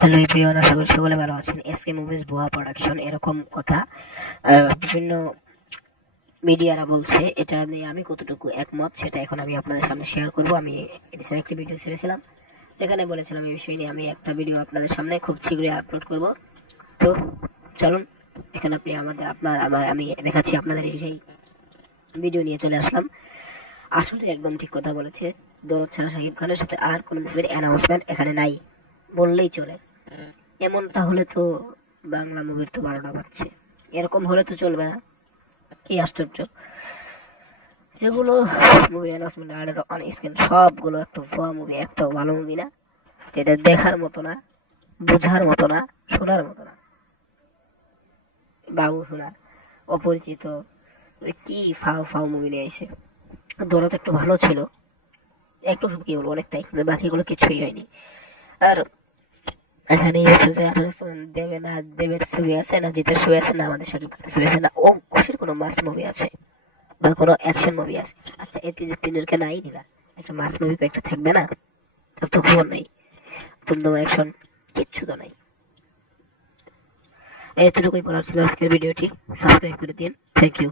Hello everyone, আশা করি সকলে ভালো আছেন। এসকে মুভিজ ভুয়া প্রোডাকশন এরকম কথা বিভিন্ন মিডিয়ারা বলছে। এটা নিয়ে আমি কতটুকু একমত সেটা এখন আমি আপনাদের সামনে শেয়ার করব। আমি এডিসের একটি ভিডিও ছেড়েছিলাম, যেখানে বলেছিলাম এই বিষয় নিয়ে আমি একটা ভিডিও আপনাদের সামনে খুব শীঘ্রই আপলোড করব। তো চলুন, এখানে আপনি আমি দেখাচ্ছি আপনাদের এই সেই ভিডিও নিয়ে চলে আসলাম। আসলে একদম ঠিক কথা বলেছে, দরদ ছাড়া শাকিব খানের সাথে আর কোনো মুভির অ্যানাউন্সমেন্ট এখানে নাই বললেই চলে। এমনটা হলে তো বাংলা মুভির তো 12টা বাজছে। এরকম হলে তো চলবে না, কি আশ্চর্য। যেগুলো মুভি অ্যানাউন্সমেন্ট আর অন স্ক্রিন সবগুলো একটা ভুয়া মুভি, একটাও ভালো মুভি না, যেটা দেখার মতো না, বোঝার মতো না, শোনার মতো না। বাবু শোনা, অপরিচিত, কি ফাও ফাও মুভি নিয়ে আইছে। দৌলত একটু ভালো ছিল, একটু কি বলবো, অনেকটাই, বাকিগুলো কিছুই হয়নি। আর এখানে এসে যে দেবে না, দেবের ছবি আছে না, জিতের ছবি আছে না, আমাদের শাকিব খানের ছবি আছে না, ও খুশির কোনো মাস মুভি আছে বা কোনো অ্যাকশন মুভি আছে? আচ্ছা, এই তিনজনকে নাই নিলা, একটা মাস মুভি তো একটা থাকবে না? তার তো খবর নাই, তোমার অ্যাকশন কিচ্ছু তো নাই। এতটুকুই বলার ছিল আজকের ভিডিওটি। সাবস্ক্রাইব করে দিন। Thank you.